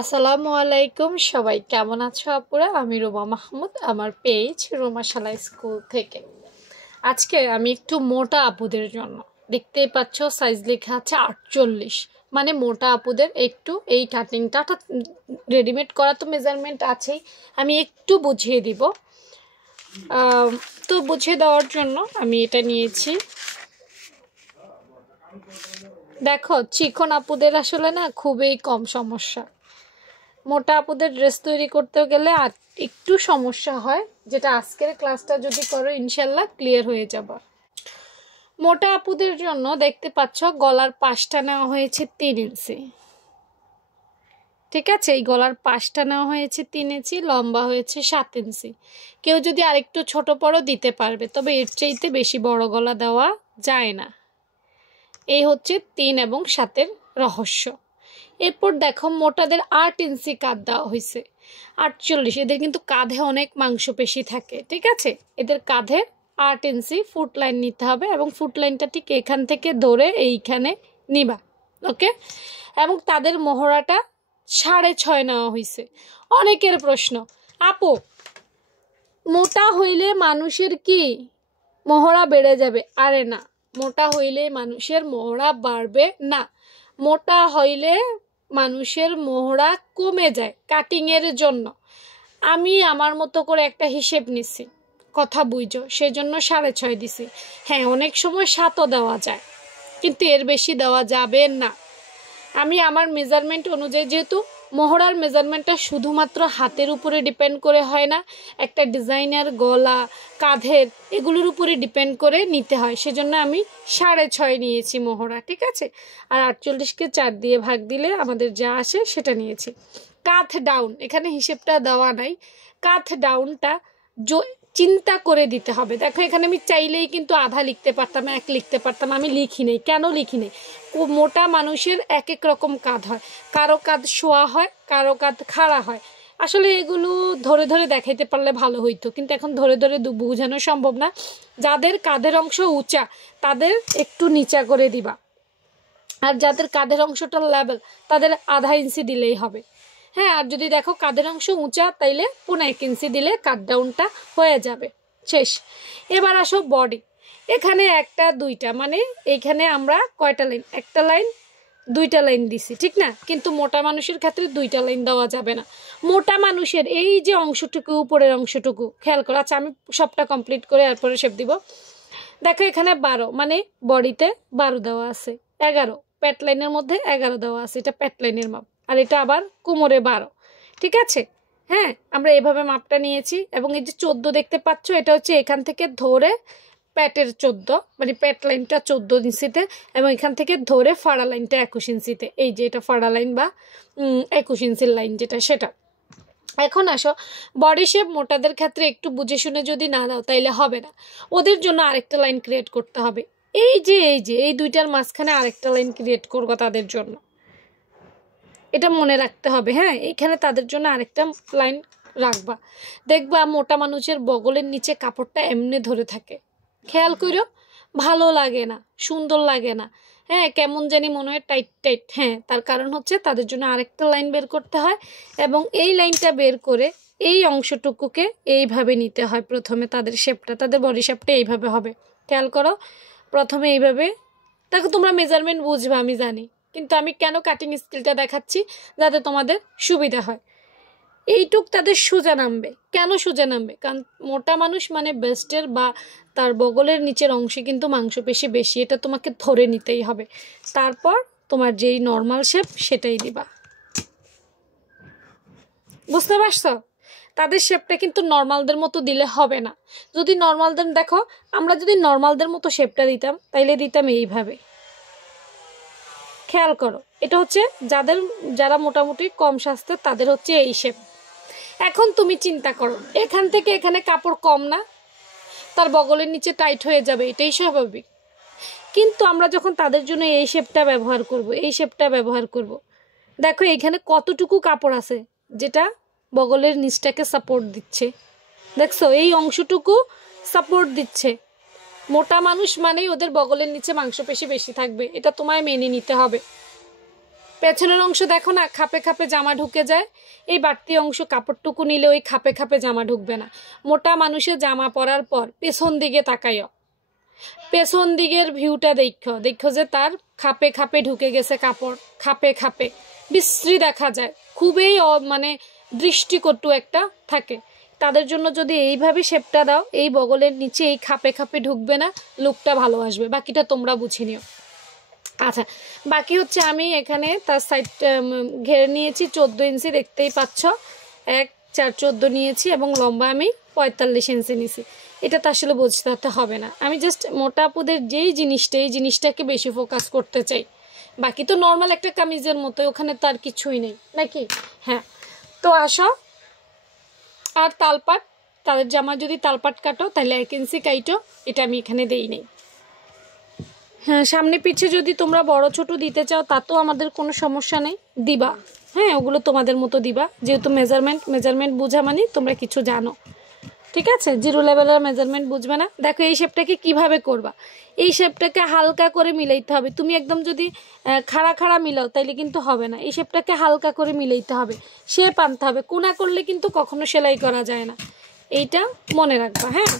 আসসালামু আলাইকুম, সবাই কেমন আছো আপুরা? আমি রুমা মাহমুদ, আমার পেজ রুমা শালা স্কুল থেকে। আজকে আমি একটু মোটা আপুদের জন্য, দেখতেই পাচ্ছ সাইজ লেখা আছে 48, মানে মোটা আপুদের একটু এই কাটিংটা রেডিমেড করা তো মেজারমেন্ট আছেই, আমি একটু বুঝিয়ে দিব। তো বুঝিয়ে দেওয়ার জন্য আমি এটা নিয়েছি। দেখো, চিকন আপুদের আসলে না খুবই কম সমস্যা, মোটা আপুদের ড্রেস তৈরি করতে গেলে আর একটু সমস্যা হয়, যেটা আজকের ক্লাসটা যদি করো ইনশাল্লাহ ক্লিয়ার হয়ে যাবে। মোটা আপুদের জন্য দেখতে পাচ্ছ গলার পাশটা নেওয়া হয়েছে 3 ইঞ্চি, ঠিক আছে? এই গলার পাশটা নেওয়া হয়েছে 3 ইঞ্চি, লম্বা হয়েছে 7 ইঞ্চি। কেউ যদি আরেকটু ছোট বড় দিতে পারবে, তবে এর চাইতে বেশি বড় গলা দেওয়া যায় না। এই হচ্ছে 3 এবং 7-এর রহস্য। এরপর দেখো, মোটাদের 8 ইঞ্চি কাঁধ দেওয়া হয়েছে, 48। এদের কিন্তু কাঁধে অনেক মাংসপেশি থাকে, ঠিক আছে? এদের কাঁধে 8 ইঞ্চি ফুট লাইন নিতে হবে, এবং ফুট লাইনটা ঠিক এখান থেকে ধরে এইখানে নিবা, ওকে? এবং তাদের মহড়াটা 6.5 নেওয়া হয়েছে। অনেকের প্রশ্ন, আপু মোটা হইলে মানুষের কি মহড়া বেড়ে যাবে? আরে না, মোটা হইলে মানুষের মহড়া বাড়বে না, মোটা হইলে মানুষের মহড়া কমে যায় কাটিংয়ের জন্য। আমি আমার মতো করে একটা হিসেব নিছি, কথা বুঝো, সেজন্য 6.5 দিছি। হ্যাঁ, অনেক সময় 7ও দেওয়া যায়, কিন্তু এর বেশি দেওয়া যাবে না। আমি আমার মেজারমেন্ট অনুযায়ী, যেহেতু মহড়ার মেজারমেন্টটা শুধুমাত্র হাতের উপরে ডিপেন্ড করে হয় না, একটা ডিজাইনার গলা, কাঁধের, এগুলোর উপরে ডিপেন্ড করে নিতে হয়, সেজন্য আমি 6.5 নিয়েছি মহড়া, ঠিক আছে? আর 48কে 4 দিয়ে ভাগ দিলে আমাদের যা আসে সেটা নিয়েছি। কাঁধ ডাউন, এখানে হিসেবটা দেওয়া নাই, কাঁধ ডাউনটা চিন্তা করে দিতে হবে। দেখো, এখানে আমি চাইলেই কিন্তু আধা লিখতে পারতাম, 1 লিখতে পারতাম, আমি লিখি নেই। কেন লিখি নেই? মোটা মানুষের এক এক রকম কাঁধ হয়, কারো কাঁধ শোয়া হয়, কারো কাঁধ খাড়া হয়। আসলে এগুলো ধরে ধরে দেখাইতে পারলে ভালো হইতো, কিন্তু এখন ধরে ধরে বোঝানো সম্ভব না। যাদের কাঁধের অংশ উঁচা তাদের একটু নিচা করে দিবা, আর যাদের কাঁধের অংশটা লেভেল তাদের আধা ইঞ্চি দিলেই হবে। হ্যাঁ, আর যদি দেখো কাঁধের অংশ উঁচা, তাইলে 1.5 ইঞ্চি দিলে কাট ডাউনটা হয়ে যাবে, শেষ। এবার আসো বডি। এখানে 1টা 2টা, মানে এইখানে আমরা কয়টা লাইন? 1টা লাইন 2টা লাইন দিছি, ঠিক না? কিন্তু মোটা মানুষের ক্ষেত্রে 2টা লাইন দেওয়া যাবে না। মোটা মানুষের এই যে অংশটুকু, উপরের অংশটুকু খেয়াল করো। আচ্ছা, আমি সবটা কমপ্লিট করে এরপরে শেপ দিব। দেখো, এখানে 12, মানে বডিতে 12 দেওয়া আছে, 11 প্যাট লাইনের মধ্যে 11 দেওয়া আছে, এটা প্যাট লাইনের মাপ, আর এটা আবার কোমরে 12, ঠিক আছে? হ্যাঁ, আমরা এভাবে মাপটা নিয়েছি। এবং এই যে 14 দেখতে পাচ্ছ, এটা হচ্ছে এখান থেকে ধরে প্যাটের 14, মানে প্যাট লাইনটা 14 ইঞ্চিতে, এবং এখান থেকে ধরে ফাড়া লাইনটা 21 ইঞ্চিতে। এই যে এটা ফাড়া লাইন বা 21 ইঞ্চির লাইন যেটা, সেটা। এখন আসো, বডি শেপ মোটাদের ক্ষেত্রে একটু বুঝে শুনে যদি না দাও তাইলে হবে না, ওদের জন্য আরেকটা লাইন ক্রিয়েট করতে হবে। এই 2টার মাঝখানে আরেকটা লাইন ক্রিয়েট করবো তাদের জন্য, এটা মনে রাখতে হবে। হ্যাঁ, এখানে তাদের জন্য আরেকটা লাইন রাখবা। দেখবা মোটা মানুষের বগলের নিচে কাপড়টা এমনি ধরে থাকে, খেয়াল করো, ভালো লাগে না, সুন্দর লাগে না। হ্যাঁ, কেমন জানি মনে হয় টাইট টাইট। হ্যাঁ, তার কারণ হচ্ছে তাদের জন্য আরেকটা লাইন বের করতে হয়, এবং এই লাইনটা বের করে এই অংশটুকুকে এইভাবে নিতে হয়। প্রথমে তাদের শেপটা, তাদের বডি শেপটা এইভাবে হবে, খেয়াল করো। প্রথমে এইভাবে, দেখো তোমরা মেজারমেন্ট বুঝবা আমি জানি, কিন্তু আমি কেন কাটিং স্কিলটা দেখাচ্ছি, যাতে তোমাদের সুবিধা হয়। এইটুক তাদের সোজা নামবে। কেন সোজা নামবে? কারণ মোটা মানুষ মানে বেস্টের বা তার বগলের নিচের অংশে কিন্তু মাংসপেশি বেশি, এটা তোমাকে ধরে নিতেই হবে। তারপর তোমার যেই নর্মাল শেপ সেটাই দিবা, বুঝতে পারছো? তাদের শেপটা কিন্তু নর্মালদের মতো দিলে হবে না। যদি নর্মালদের, দেখো আমরা যদি নর্মালদের মতো শেপটা দিতাম, তাইলে দিতাম এইভাবে, খেয়াল করো। এটা হচ্ছে যারা মোটামুটি কম স্বাস্থ্যের, তাদের হচ্ছে এই শেপ। এখন তুমি চিন্তা করো, এখান থেকে এখানে কাপড় কম না, তার বগলের নিচে টাইট হয়ে যাবে, এটাই স্বাভাবিক। কিন্তু আমরা যখন তাদের জন্য এই শেপটা ব্যবহার করব, দেখো এইখানে কতটুকু কাপড় আছে যেটা বগলের নিচটাকে সাপোর্ট দিচ্ছে, দেখছো? এই অংশটুকু সাপোর্ট দিচ্ছে। মোটা মানুষ মানেই ওদের বগলের নিচে মাংসপেশি বেশি থাকবে, এটা তোমায় মেনে নিতে হবে। পেছনের অংশ দেখো না, খাপে খাপে জামা ঢুকে যায়। এই বাড়তি অংশ কাপড়টুকু নিলে ওই খাপে খাপে জামা ঢুকবে না। মোটা মানুষের জামা পরার পর পেছন দিকে তাকাইও, পেছন দিকের ভিউটা দেখো যে তার খাপে খাপে ঢুকে গেছে কাপড়, খাপে খাপে বিশ্রী দেখা যায়, খুবই মানে দৃষ্টিকটু একটা থাকে। তাদের জন্য যদি এইভাবে শেপটা দাও, এই বগলের নিচে এই খাপে খাপে ঢুকবে না, লুকটা ভালো আসবে। বাকিটা তোমরা বুঝে নিও। আচ্ছা, বাকি হচ্ছে আমি এখানে তার সাইড ঘেরে নিয়েছি 14 ইঞ্চি, দেখতেই পাচ্ছ। 1 4 14 নিয়েছি এবং লম্বা আমি 45 ইঞ্চি নিয়েছি। এটা তো আসলে বুঝতে হবে না, আমি জাস্ট মোটা আপুদের যেই জিনিসটা, এই জিনিসটাকে বেশি ফোকাস করতে চাই। বাকি তো নর্মাল একটা কামিজের মতো, ওখানে তো আর কিছুই নেই নাকি। হ্যাঁ, তো আসো। আর তালপাট, তাদের জামা যদি তালপাট কাটো তাহলে 1 ইঞ্চি কাইটো, এটা আমি এখানে দেই নেই। হ্যাঁ, সামনে পিছে যদি তোমরা বড় ছোট দিতে চাও তাতেও আমাদের কোনো সমস্যা নেই, দিবা। হ্যাঁ, ওগুলো তোমাদের মতো দিবা, যেহেতু মেজারমেন্ট বোঝা মানে তোমরা কিছু জানো, ঠিক আছে। জিরো লেভেলের মেজারমেন্ট বুঝবে না। দেখো এই শেপটাকে কিভাবে করবা, এই শেপটাকে হালকা করে মিলাইতে হবে। তুমি একদম যদি খাড়া খাড়া মিলাও তাইলে কিন্তু হবে না, এই শেপটাকে হালকা করে মিলাইতে হবে, শেপ আনতে হবে। কোনা করলে কিন্তু কখনো সেলাই করা যায় না, এইটা মনে রাখবা। হ্যাঁ,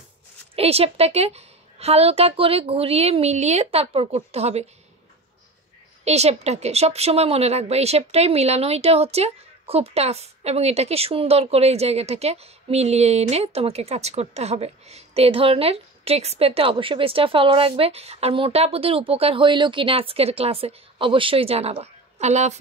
এই শেপটাকে হালকা করে ঘুরিয়ে মিলিয়ে তারপর করতে হবে। এই শেপটাকে সবসময় মনে রাখবা, এই শেপটাই মিলানোইটা হচ্ছে খুব টাফ, এবং এটাকে সুন্দর করে এই জায়গাটাকে মিলিয়ে এনে তোমাকে কাজ করতে হবে। তো এই ধরনের ট্রিক্স পেতে অবশ্যই পেজটা ফলো রাখবে। আর মোটা আপুদের উপকার হইল কিনা আজকের ক্লাসে অবশ্যই জানাবা। আল্লাহ হাফেজ।